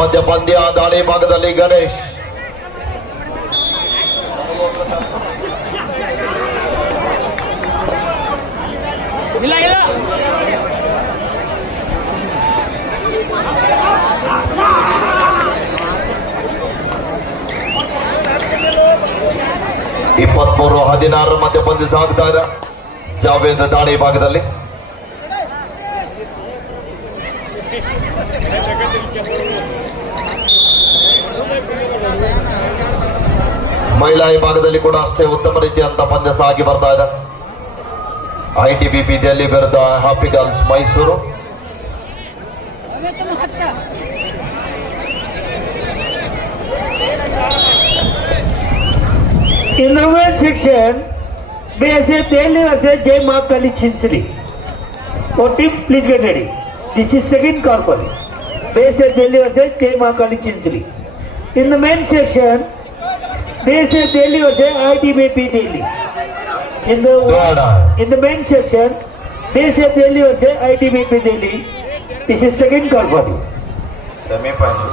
ಮಧ್ಯ ಪಂದ್ಯ. ದಾಳಿ ಭಾಗದಲ್ಲಿ ಗಣೇಶ್ ಇಲ್ಲ ಇಲ್ಲ 23-16 ಮಧ್ಯ ಪಂದ್ಯ ಸಾಗ್ತಾ ಇದೆ. ಜಾವೇದ್ ದಾಳಿ ಭಾಗದಲ್ಲಿ ಮಹಿಳಾ ವಿಭಾಗದಲ್ಲಿ ಕೂಡ ಅಷ್ಟೇ ಉತ್ತಮ ರೀತಿಯಂತ ಪಂದ್ಯ ಸಾಗಿ ಬರ್ತಾ ಇದೆ. ITBP ಡೆಲ್ಲಿ ವಿರುದ್ಧ happy girls Mysuru. In the women's section, BSF Delhi versus J. Makali Chinchli. For team, please get ready. This is second corporal. BSF Delhi versus J. Makali Chinchli. In the men's section, BSF Delhi versus ITBP Delhi. In the men's section, BSF Delhi versus ITBP Delhi. This is second corporal. Semi-final.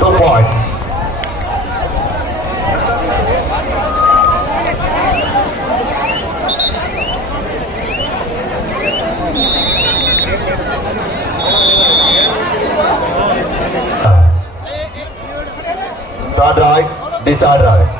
2 points. Third right, decide right.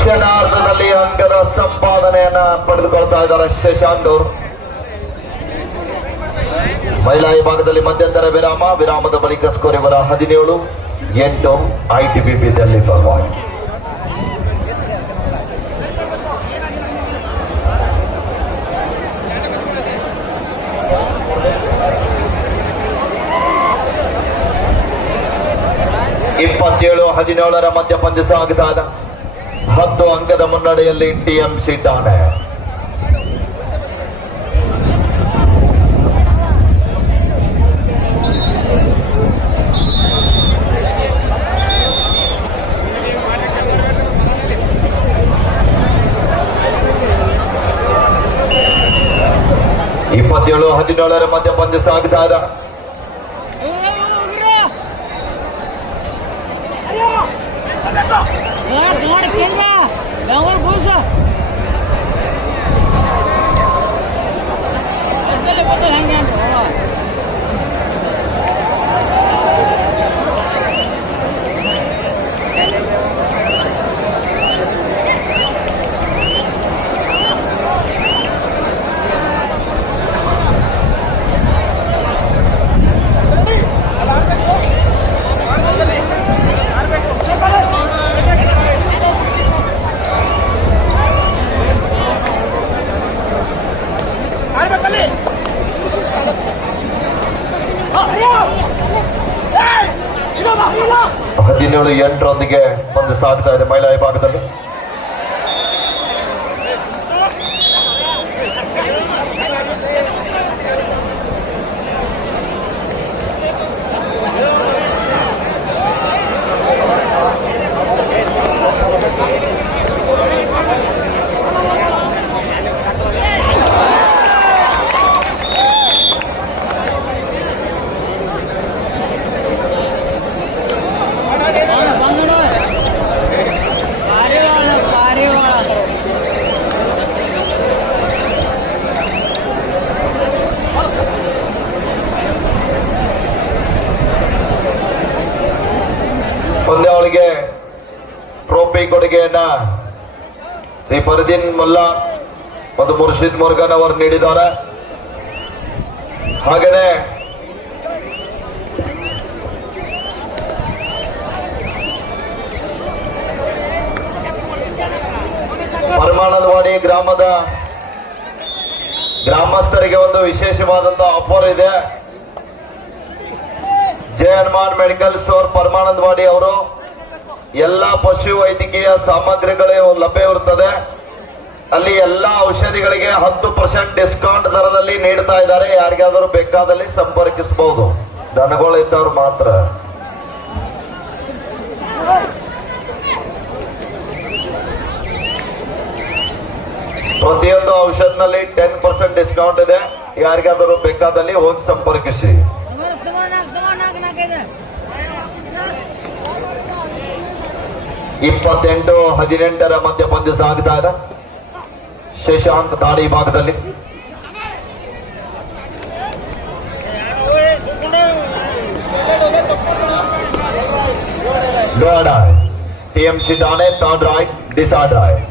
ಕ್ಷಣಾರ್ಧದಲ್ಲಿ ಅಂಕದ ಸಂಪಾದನೆಯನ್ನ ಪಡೆದುಕೊಳ್ತಾ ಇದ್ದಾರೆ ಶಶಾಂಕ್ ಅವರು. ಮಹಿಳಾ ವಿಭಾಗದಲ್ಲಿ ಮಧ್ಯಂತರ ವಿರಾಮದ ಬಳಿಕ score ಇವರ 17-8 ITBP Delhi ಪರವಾಗಿ. (27-17) ಮಧ್ಯ ಪಂದ್ಯ ಸಾಗುತ್ತಾ ಇದೆ. 10 ಅಂಕದ ಮುನ್ನಡೆಯಲ್ಲಿ TMC ಠಾಣೆ. (17-17) ಮಧ್ಯ ಪಂದ್ಯ ಸಾಗುತ್ತಾ ಇದೆ. ಹದಿನೇಳು 8 ಪಂದ್ಯ ಸಾಗ್ತಾ ಇದೆ ಮಹಿಳಾ ವಿಭಾಗದಲ್ಲಿ. ಪಂದ್ಯಾವಳಿಗೆ ಟ್ರೋಫಿ ಕೊಡುಗೆಯನ್ನ ಶ್ರೀ ಫರ್ದೀನ್ ಮುಲ್ಲಾ ಮತ್ತು ಮುರ್ಷಿದ್ ಮುರ್ಗನ್ ಅವರು ನೀಡಿದ್ದಾರೆ. ಹಾಗೆಯೇ ಪರಮಾನಂದವಾಡಿ ಗ್ರಾಮಸ್ಥರಿಗೆ ಒಂದು ವಿಶೇಷವಾದಂತಹ ಆಫರ್ ಇದೆ. J Hanuman medical store Paramanandawadi ಅವರು ಎಲ್ಲ ಪಶು ವೈದ್ಯಕೀಯ ಸಾಮಗ್ರಿಗಳು ಲಭ್ಯವಿರುತ್ತದೆ. ಅಲ್ಲಿ ಎಲ್ಲ ಔಷಧಿಗಳಿಗೆ 10% ಡಿಸ್ಕೌಂಟ್ ದರದಲ್ಲಿ ನೀಡ್ತಾ ಇದ್ದಾರೆ. ಯಾರಿಗಾದರೂ ಬೇಕಾದಲ್ಲಿ ಸಂಪರ್ಕಿಸಬಹುದು. ದನಗಳಿದ್ದವರು ಮಾತ್ರ. ಪ್ರತಿಯೊಂದು ಔಷಧನಲ್ಲಿ 10% ಡಿಸ್ಕೌಂಟ್ ಇದೆ. ಯಾರಿಗಾದರೂ ಬೇಕಾದಲ್ಲಿ ಹೋಗಿ ಸಂಪರ್ಕಿಸಿ. 28-18 ಮಧ್ಯ ಪಂದ್ಯ ಸಾಗ್ತಾ ಇದೆ. ಶಶಾಂಕ್ ದಾಳಿ ಭಾಗದಲ್ಲಿ ಟಿಎಂಸಿ ಠಾಣೆ ಥರ್ಡ್ ರೈಟ್ ಡಿಸೈಡ್ ರೈಟ್.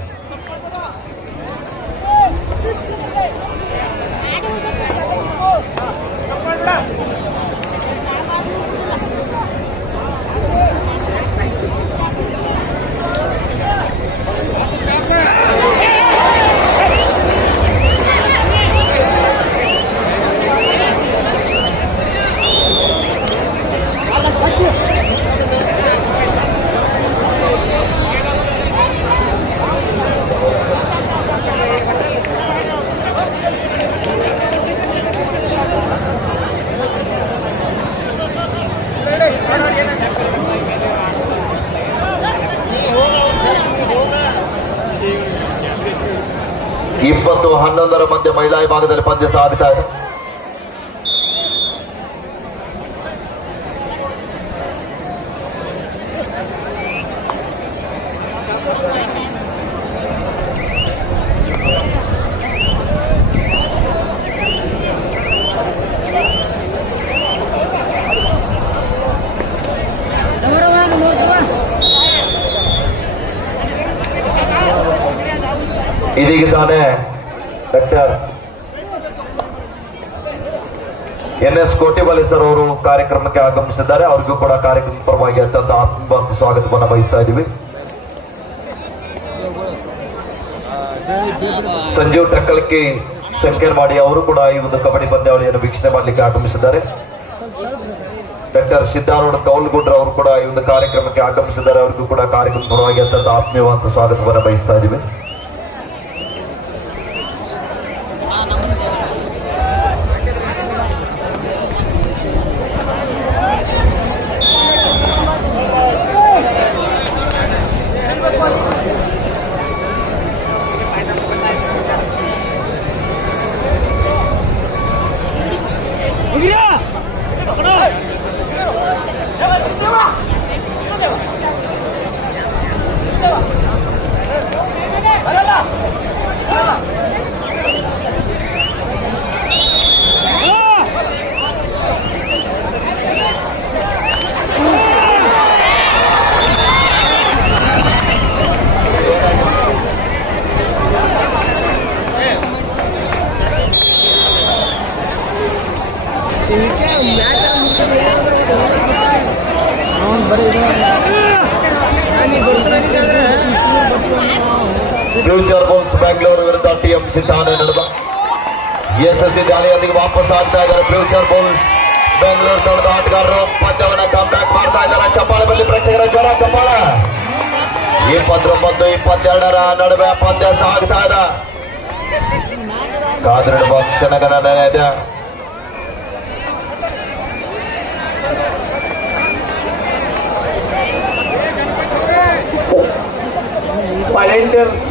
ಇಪ್ಪತ್ತು 11 ಮಧ್ಯೆ ಮಹಿಳಾ ವಿಭಾಗದಲ್ಲಿ ಪಂದ್ಯ ಸಾಗ್ತಾ ಇದೆ. ಇದೀಗ ತಾನೇ ಡಾಕ್ಟರ್ NS ಕೋಟಿಬಾಲೆ ಸರ್ ಅವರು ಕಾರ್ಯಕ್ರಮಕ್ಕೆ ಆಗಮಿಸಿದ್ದಾರೆ. ಅವ್ರಿಗೂ ಕೂಡ ಕಾರ್ಯಕ್ರಮ ಪರವಾಗಿ ಅತ್ಯಂತ ಆತ್ಮೀಯ ಸ್ವಾಗತವನ್ನು ವಹಿಸ್ತಾ ಇದ್ದೀವಿ. ಸಂಜೀವ್ ಟಕ್ಕಲ್ಕಿ ಸಂಕೇರ್ವಾಡಿ ಅವರು ಕೂಡ ಈ ಒಂದು ಕಬಡ್ಡಿ ಪಂದ್ಯಾವಳಿಯನ್ನು ವೀಕ್ಷಣೆ ಮಾಡಲಿಕ್ಕೆ ಆಗಮಿಸಿದ್ದಾರೆ. ಡಾಕ್ಟರ್ ಸಿದ್ದಾರೂಢ ಕೌಲ್ಗುಡ್ರ ಅವರು ಕೂಡ ಈ ಒಂದು ಕಾರ್ಯಕ್ರಮಕ್ಕೆ ಆಗಮಿಸಿದ್ದಾರೆ. ಅವ್ರಿಗೂ ಕೂಡ ಕಾರ್ಯಕ್ರಮ ಪರವಾಗಿ ಅತ್ಯಂತ ಆತ್ಮೀಯವಾದ ಸ್ವಾಗತವನ್ನು ವಹಿಸ್ತಾ ಇದ್ದೀವಿ. ಫ್ಯೂಚರ್ ಬೌನ್ಸ್ ಬೆಂಗಳೂರು ವಿರುದ್ಧ ಟಿಎಂಸಿ ಠಾಣೆ ನಡೆದ ಯಶಸ್ವಿ ದಾಳಿಯೊಂದಿಗೆ ವಾಪಸ್ ಆಗ್ತಾ ಇದ್ದಾರೆ. ಫ್ಯೂಚರ್ ಬೌನ್ಸ್ ಬೆಂಗಳೂರು ತಂಡದ ಆಟಗಾರರು ಪಂದ್ಯವನ್ನು ಕಂಬ್ಯಾಕ್ ಮಾಡ್ತಾ ಇದ್ದಾರೆ. ಚಪ್ಪಾಳೆ ಬಲ್ಲಿ ಪ್ರೇಕ್ಷಕರ ಜೋರ ಚಪ್ಪಾಳೆ. 29-22 ನಡುವೆ ಪಂದ್ಯ ಸಾಗ್ತಾ ಇದೆ. ಕಾದಿರುವ ಕ್ಷಣಗಳ ಇದೆ. ವಾಲಂಟಿಯರ್ಸ್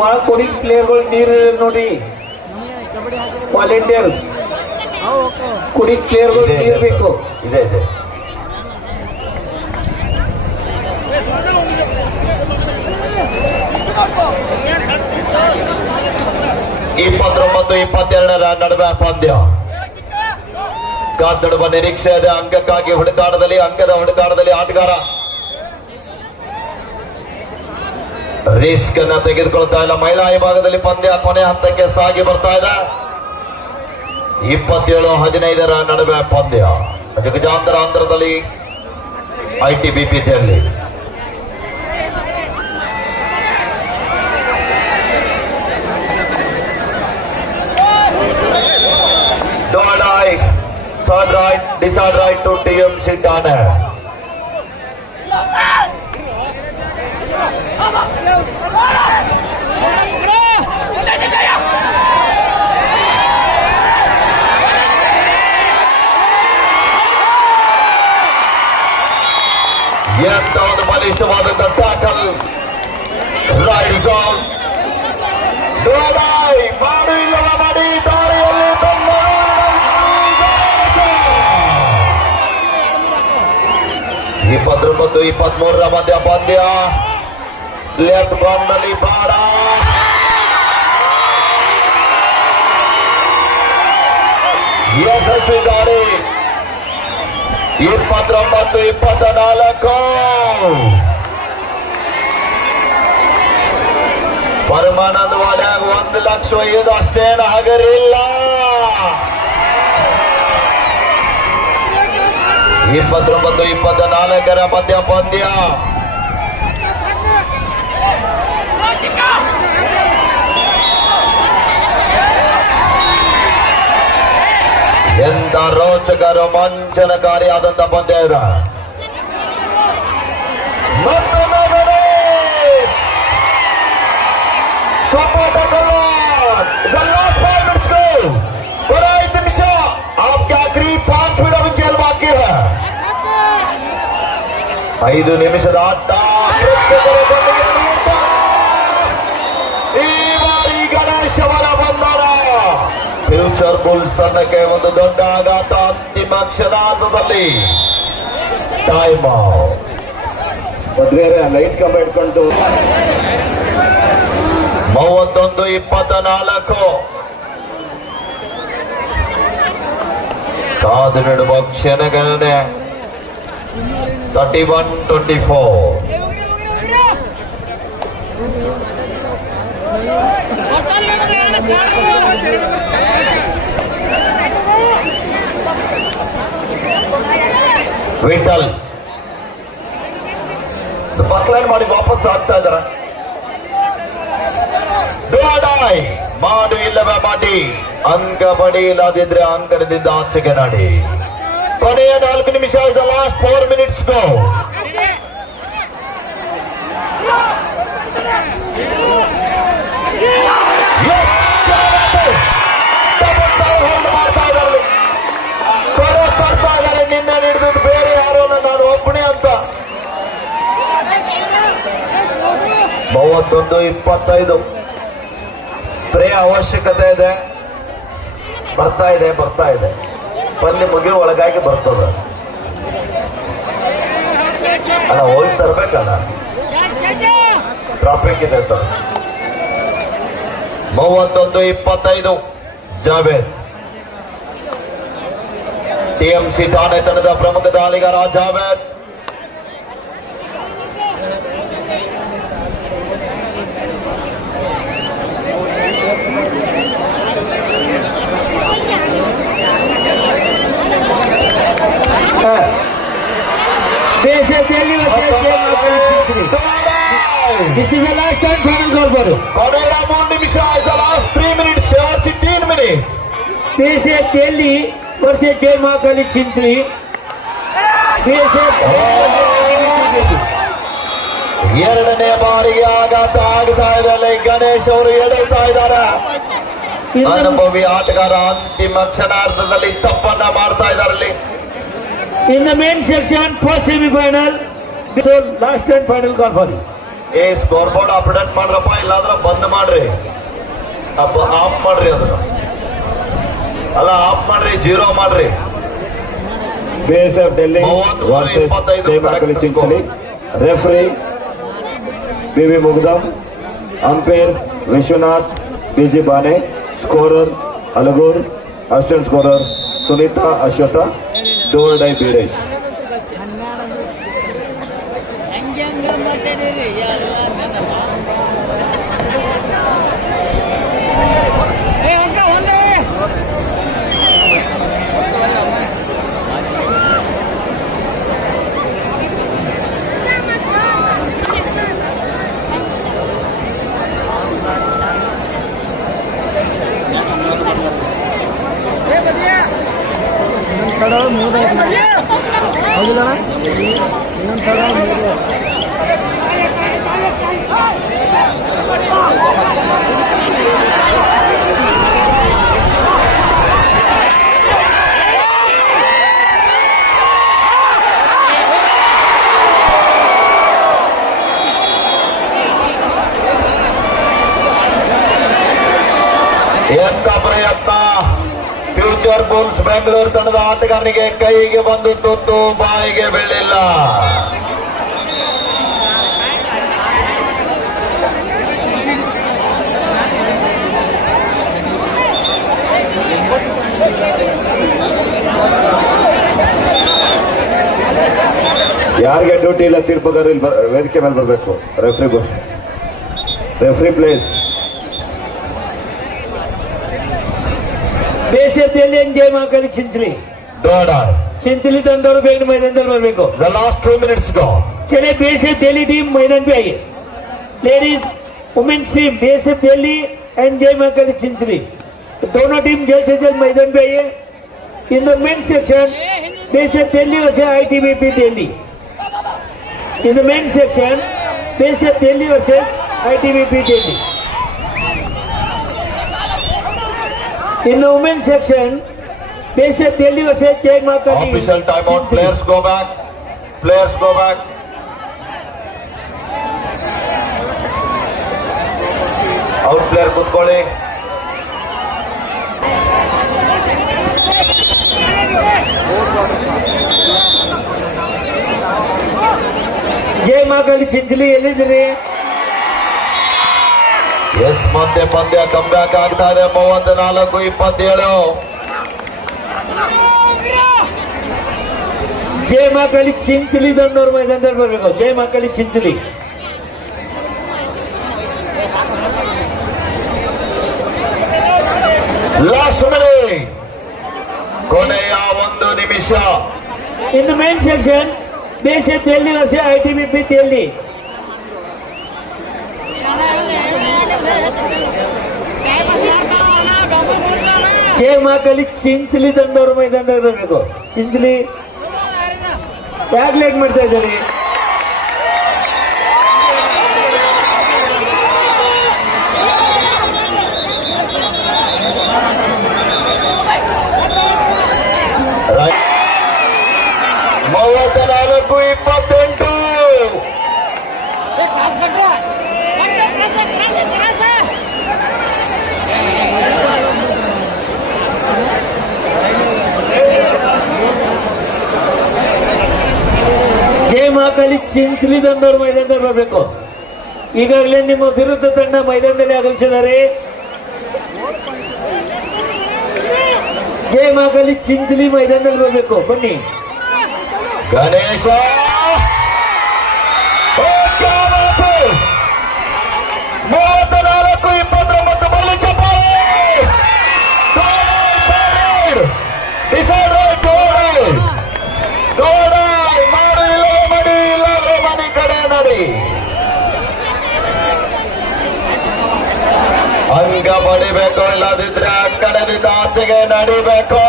ಒಳ ಕೊಡಿ ಪ್ಲೇಯರ್ಗಳು ನೀರು ನೋಡಿ. ವಾಲಂಟಿಯರ್ಸ್ ಕುಡಿ ಪ್ಲೇಯರ್ಗಳು ನೀರು ಬೇಕು. ಇದೆ ಇದೆ 29-22 ನಡುವೆ ಪಂದ್ಯ ಕಾದಿಡುವ ನಿರೀಕ್ಷೆ ಇದೆ. ಅಂಕಕ್ಕಾಗಿ ಅಂಕದ ಹುಡುಕಾಟದಲ್ಲಿ ಆಟಗಾರ ರಿಸ್ಕ್ ಅನ್ನ ತೆಗೆದುಕೊಳ್ತಾ ಇಲ್ಲ. ಮಹಿಳಾ ವಿಭಾಗದಲ್ಲಿ ಪಂದ್ಯ ಕೊನೆ ಹಂತಕ್ಕೆ ಸಾಗಿ ಬರ್ತಾ ಇದೆ. 27-15 ನಡುವೆ ಪಂದ್ಯ ಜಗಜಾಂತರ ಅಂತರದಲ್ಲಿ ITBP ಯಲ್ಲಿ third right, decide right to TMC Thane. ಎಂತ ಒಂದು ಬಲಿಷ್ಠವಾದಂತ ಟ್ಯಾಕಲ್ ರೈಟ್ ಝೋನ್ ಮಾಡಿ ದಾರಿಯಲ್ಲಿ 29-23 ಮಧ್ಯ ಪಂದ್ಯ ಲೆಫ್ಟ್ ಬೌಂಡಲ್ಲಿ ಬಾಳ ಯಶಸ್ವಿ ದಾಳಿ 29-24. ಪರಮಾನಂದ ವಾಡ್ಯಾಗ 1 ಲಕ್ಷ ಇದು ಅಷ್ಟೇನು ಆಗರಿಲ್ಲ. 29-24 ಮಧ್ಯ ಪಂದ್ಯ. ಎಂತ ರೋಚಕ ರೋಮಾಂಚನಕಾರಿಯಾದಂತ ಪಂದ್ಯ ಇದೆ. ಮತ್ತೊಮ್ಮೆ ಗಣೇಶ್ सपोर्ट और 5 निमिष आपके आखिरी 5 मिनट अभी खेल बाकी है. 5 ನಿಮಿಷದ ಆಟ. ಈ ಬಾರಿ ಗಣೇಶ್ ಅವರ ಬಂದರ ಫ್ಯೂಚರ್ ಬುಲ್ಸ್ ತಂಡಕ್ಕೆ ಒಂದು ದೊಡ್ಡ ಆಘಾತ. ಅಂತಿಮ ಕ್ಷಣಾರ್ಧದಲ್ಲಿ ಟೈಮ್ ಮದುವೆ ಲೈಟ್ ಕಂಬ ಇಟ್ಕೊಂಡು 31-24 ಕಾದು ನಡುವ ಕ್ಷಣಗಳನ್ನೇ 31-24. ವಿಠಲ್ ಬಕ್ಲೈನ್ ಮಾಡಿ ವಾಪಸ್ ಆಗ್ತಾ ಇದ್ದಾರೆ. ಮಾಡು ಇಲ್ಲವೇ ಮಾಡಿ, ಅಂಕ ಬಡಿ ಇಲ್ಲದಿದ್ರೆ ಅಂಕಣದಿಂದ ಆಚೆಗೆ ನಾಡಿ. ಕೊನೆಯ 4 ನಿಮಿಷ. ಲಾಸ್ಟ್ 4 minutes ಗೋ. ಮಾಡ್ತಾ ಇದ್ದಾರೆ, ಬರ್ತಾ ಇದ್ದಾರೆ. ನಿನ್ನೆ ಹಿಡಿದು ಬೇರೆ ಯಾರೋ ನಾನು ಒಬ್ಬನೇ ಅಂತ. 31-25 ಸ್ಪ್ರೇ ಅವಶ್ಯಕತೆ ಇದೆ. ಬರ್ತಾ ಇದೆ ಪಲ್ಲಿ ಮುಗಿ ಒಳಗಾಗಿ ಬರ್ತದ. ಅಲ್ಲ ಹೋಗಿ ತರ್ಬೇಕಲ್ಲ, ಟ್ರಾಫಿಕ್ ಇದೆ ಸರ್. 31-25 ಜಾವೇದ್. ಟಿಎಂಸಿ ಠಾಣೆ ತಂಡದ ಪ್ರಮುಖ ದಾಳಿಗಾರ Javed. This is the last time final goal for you. ಕೊನೆಯ 3 ನಿಮಿಷ. Last 3 minutes. शेवटची 3 minutes. पेशे केली वर्षे जय महाकाली चिंचली. ಎರಡನೇ ಬಾರಿಗೆ ಆಘಾತ ಆಗ್ತಾ ಇದೆ. ಗಣೇಶ್ ಅವರು ಎಡೈತಾ ಇದ್ದಾರೆ. ಅನುಭವಿ ಆಟಗಾರ ಅಂತಿಮ ಕ್ಷಣಾರ್ಧದಲ್ಲಿ ತಪ್ಪನ್ನ ಮಾಡ್ತಾ ಇದ್ದಾರೆ. In the main section, first semi-final, so last and final call for you. ಏ ಸ್ಕೋರ್ ಬೋರ್ಡ್ ಅಪ್ಡೇಟ್ ಮಾಡ್ರಪ್ಪ, ಇಲ್ಲಾಂದ್ರೆ ಬಂದ್ ಮಾಡ್ರಿ, ಆಫ್ ಮಾಡ್ರಿ. ಅದನ್ನ ಅಲ್ಲ ಆಫ್ ಮಾಡ್ರಿ, 0 ಮಾಡ್ರಿ. BSF Delhi versus Semakali Chinchali. Referee BB Mugdam. Umpire Vishwanath BG Bane. Scorer Alagur. Assistant scorer Sunita Ashwata. Do or die Biresh. ಎಂತ ಪ್ರಯತ್ನ. ಫ್ಯೂಚರ್ ಬುಲ್ಸ್ ಬೆಂಗಳೂರು ತಂಡದ ಆಟಗಾರನಿಗೆ ಕೈಗೆ ಬಂದು ತುತ್ತು, ಬಾಯಿಗೆ ಬೀಳಿಲ್ಲ. ಟೀಲ ತೀರ್ಪುಗಾರರು ಇಲ್ಲಿ ವೇದಿಕೆ ಮೇಲೆ ಬರಬೇಕು. Referee place. ಬೇಸೆಯಲ್ಲಿ ಎಂಜಾಯ್ ಮಕ್ಕಳಿ ಚಿಂಚಲಿ चिंचली ತಂದವರು ಬೇಗ ಮೈದಾನದಲ್ಲಿ ಬರಬೇಕು. The last 2 minutes go. चले बेसे दिल्ली टीम मैदान पे आइए. लेडीज वुमेन्स टीम बेसे दिल्ली एंड जय मकली चिंचली दोनों टीम जल्द से जल्द मैदान पे आइए. इन द मेन सेक्शन बेसे Delhi versus ITBP Delhi. In the men section बेसे Delhi versus ITBP Delhi. In the women section बेसे Delhi versus Jai Makali. Official timeout. Players go back. Players go back. Out player ಕೂತ್ಕೊಳ್ಳಿ. ಜಯ ಮಕ್ಕಳಿ ಚಿಂಚಲಿ ಎಲ್ಲಿದ್ದೀರಿ? ಎಸ್ ಮತ್ತೆ ಪಂದ್ಯ ಕಮ್ ಬ್ಯಾಕ್ ಆಗ್ತಾ ಇದೆ. 34-27. ಜಯ ಮಕ್ಕಳಿ ಚಿಂಚಲಿ ದಂಡೋರ್ ಮೈದಾನದಲ್ಲಿ ಬರಬೇಕು. ಜಯ ಮಕ್ಕಳಿ ಚಿಂಚಲಿ. ಲಾಸ್ಟ್ ಮಿನಿಟ್, ಕೊನೆಯ 1 ನಿಮಿಷ. In the main section, बेसे दिल्ली वर्सेस ITBP दिल्ली. जय ಮಕ್ಕಳಿ ಚಿಂಚಲಿ ದಂಡೋರ್ ಮೈದಾನದಲ್ಲಿ ಬರಬೇಕು. ಚಿಂಚಲಿ ಯಾಕೆ ಲೇಟ್ ಮಾಡ್ತಾ ಇದ್ದಾರೆ? Right. 34-28. ಜಯ ಮಕ್ಕಳಿ ಚಿಂಚಲಿ ದಂಡೋರ್ ಮೈದಾನದಲ್ಲಿ ಬರಬೇಕು. ಈಗಾಗಲೇ ನಿಮ್ಮ ವಿರುದ್ಧ ತಂಡ ಮೈದಾನದಲ್ಲಿ ಆಗಮಿಸಿದ್ದಾರೆ. ಜಯ ಮಕ್ಕಳಿ ಚಿಂಚಲಿ ಮೈದಾನದಲ್ಲಿ ಬರಬೇಕು. ಬನ್ನಿ. ಗಣೇಶ 34-29 ಬಲ್ಲಿ ಚಪ್ಪಾಳೆ. ಮಾಡು ಇಲ್ಲವೇ ಮಡಿ, ಇಲ್ಲವೇ ಮನೆ ಕಡೆ ನಡಿ. ಅಂಗ ಬಡಿಬೇಕು, ಇಲ್ಲದಿದ್ರೆ ಆ ಕಡೆದಿಂದ ಆಚೆಗೆ ನಡಿಬೇಕು.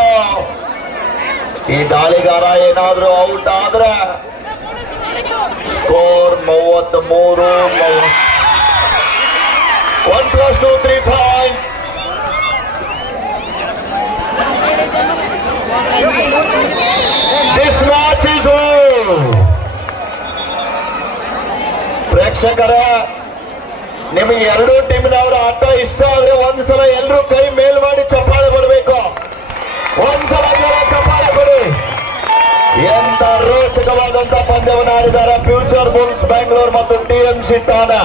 ಈ ದಾಳಿಗಾರ ಏನಾದ್ರೂ ಔಟ್ ಆದ್ರೆ score 33. 1 + 2 3 5. This match is over. ಪ್ರೇಕ್ಷಕರೇ, ನಿಮಗೆ ಎರಡೂ ಟೀಮಿನವರ ಆಟ ಇಷ್ಟ ಆದ್ರೆ ಒಂದ್ಸಲ ಎಲ್ಲರೂ ಕೈ ಮೇಲ್ ಮಾಡಿ ಚಪ್ಪಾಳೆ ಬರಬೇಕು. ಒಂದ್ಸಲ ಚಪ್ಪಾಳೆ ಕೊಡಿ. ಎಂತ ರೋಚಕವಾದಂತ ಪಂದ್ಯವನ್ನು ಆಡಿದ್ದಾರೆ ಫ್ಯೂಚರ್ ಬುಲ್ಸ್ ಬೆಂಗಳೂರು ಮತ್ತು TMC ಠಾಣೆ.